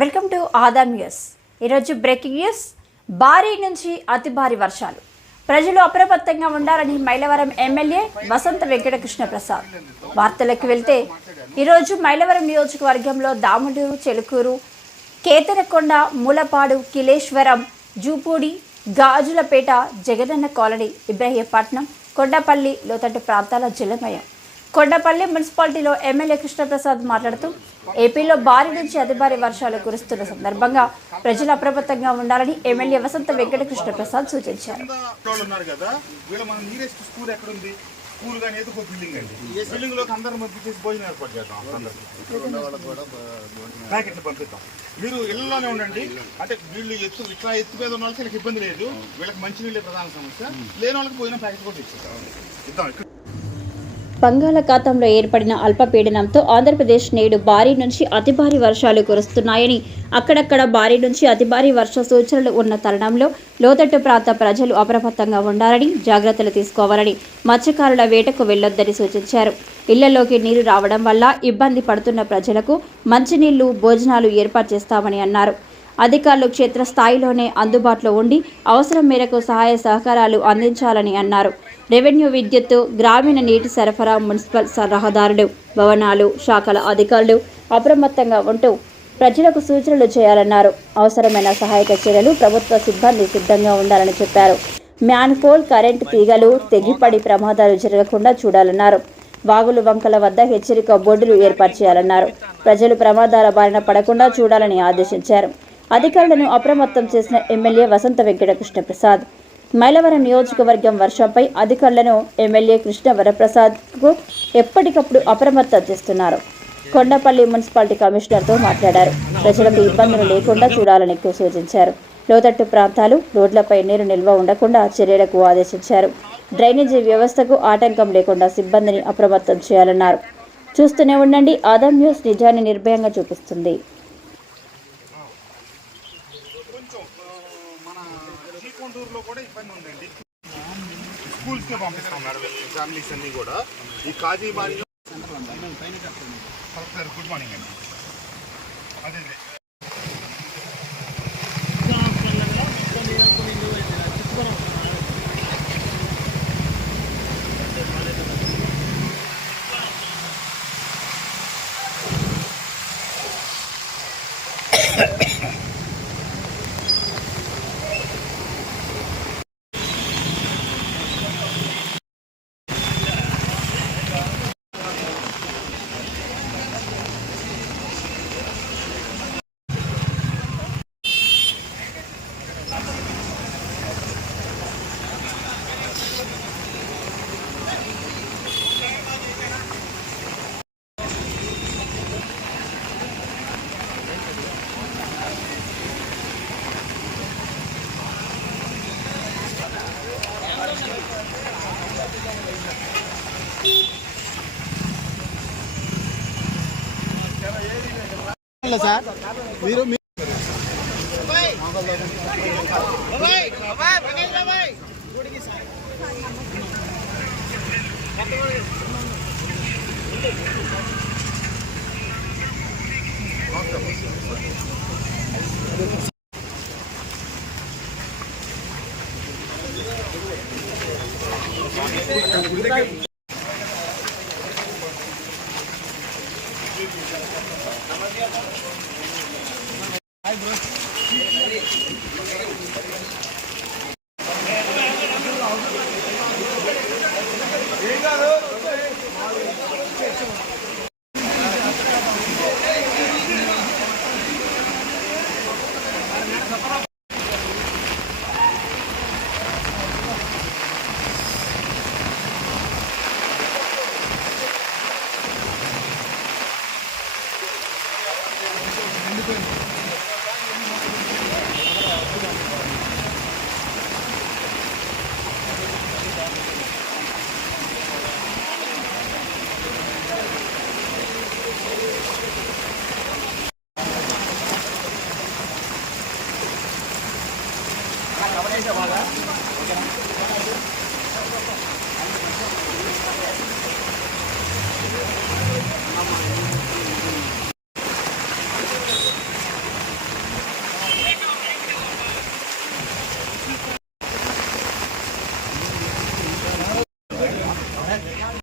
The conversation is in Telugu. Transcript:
Welcome to Adam news. ఈరోజు బ్రేకింగ్ న్యూస్. భారీ నుంచి అతి భారీ వర్షాలు, ప్రజలు అప్రమత్తంగా ఉండాలని మైలవరం ఎమ్మెల్యే వసంత వెంకటకృష్ణ ప్రసాద్. వార్తలకు వెళ్తే ఈరోజు మైలవరం నియోజకవర్గంలో దాములూరు, చెలుకూరు, కేతనకొండ, మూలపాడు, కిలేశ్వరం, జూపూడి, గాజులపేట, జగనన్న కాలనీ, ఇబ్రహీంపట్నం, కొండపల్లి లోతట్టు ప్రాంతాల జలమయం. కొండపల్లి మున్సిపాలిటీలో ఎమ్మెల్యే కృష్ణప్రసాద్ మాట్లాడుతూ ఏపీలో భారీ నుంచి అతి భారీ వర్షాలు కురుస్తున్న సందర్భంగా ప్రజలు అప్రమత్తంగా ఉండాలని ఎమ్మెల్యే వసంత వెంకట కృష్ణప్రసాద్ సూచించారు. మీరు ఇళ్లలోనే ఉండండి. అంటే వీళ్ళు ఇట్లా ఎత్తు మీద ఉన్న వాళ్ళకి ఇబ్బంది లేదు. వీళ్ళకి మంచినీళ్ళే ప్రధాన సమస్య. లేని వాళ్ళకి పోయిన ప్యాకెట్ కూడా ఇస్తాం. బంగాళాఖాతంలో ఏర్పడిన అల్పపీడనంతో ఆంధ్రప్రదేశ్ నేడు భారీ నుంచి అతి భారీ వర్షాలు కురుస్తున్నాయని, అక్కడక్కడ భారీ నుంచి అతి భారీ వర్ష సూచనలు ఉన్న తరుణంలో లోతట్టు ప్రాంత ప్రజలు అప్రమత్తంగా ఉండాలని, జాగ్రత్తలు తీసుకోవాలని, మత్స్యకారుల వేటకు వెళ్లొద్దని సూచించారు. ఇళ్లలోకి నీరు రావడం వల్ల ఇబ్బంది పడుతున్న ప్రజలకు మంచినీళ్లు, భోజనాలు ఏర్పాటు చేస్తామని అన్నారు. అధికారులు క్షేత్రస్థాయిలోనే అందుబాటులో ఉండి అవసరం మేరకు సహాయ సహకారాలు అందించాలని అన్నారు. రెవెన్యూ, విద్యుత్తు, గ్రామీణ నీటి సరఫరా, మున్సిపల్ రహదారులు, భవనాలు శాఖల అధికారులు అప్రమత్తంగా ఉంటూ ప్రజలకు సూచనలు చేయాలన్నారు. అవసరమైన సహాయక చర్యలు ప్రభుత్వ సిబ్బంది సిద్ధంగా ఉండాలని చెప్పారు. మ్యాన్హోల్, కరెంటు తీగలు తెగిపడి ప్రమాదాలు జరగకుండా చూడాలన్నారు. వాగులు, వంకల వద్ద హెచ్చరిక బోర్డులు ఏర్పాటు చేయాలన్నారు. ప్రజలు ప్రమాదాల బారిన పడకుండా చూడాలని ఆదేశించారు. అధికారులను అప్రమత్తం చేసిన ఎమ్మెల్యే వసంత వెంకట కృష్ణప్రసాద్ మైలవరం నియోజకవర్గం వర్షంపై అధికారులను ఎమ్మెల్యే కృష్ణ వరప్రసాద్కు ఎప్పటికప్పుడు అప్రమత్తం చేస్తున్నారు. కొండపల్లి మున్సిపాలిటీ కమిషనర్తో మాట్లాడారు. ప్రజలకు ఇబ్బందులు లేకుండా చూడాలని సూచించారు. లోతట్టు ప్రాంతాలు, రోడ్లపై నీరు నిల్వ ఉండకుండా చర్యలకు ఆదేశించారు. డ్రైనేజీ వ్యవస్థకు ఆటంకం లేకుండా సిబ్బందిని అప్రమత్తం చేయాలన్నారు. చూస్తూనే ఉండండి ఆదాం న్యూస్, నిజాన్ని నిర్భయంగా చూపిస్తుంది. స్కూల్స్కే పంపిస్తున్నారు ఫ్యామిలీస్ అన్ని కూడా. ఈ కాజీబారి గుడ్ మార్నింగ్ అండి. అదే సార్ మీరు బాగా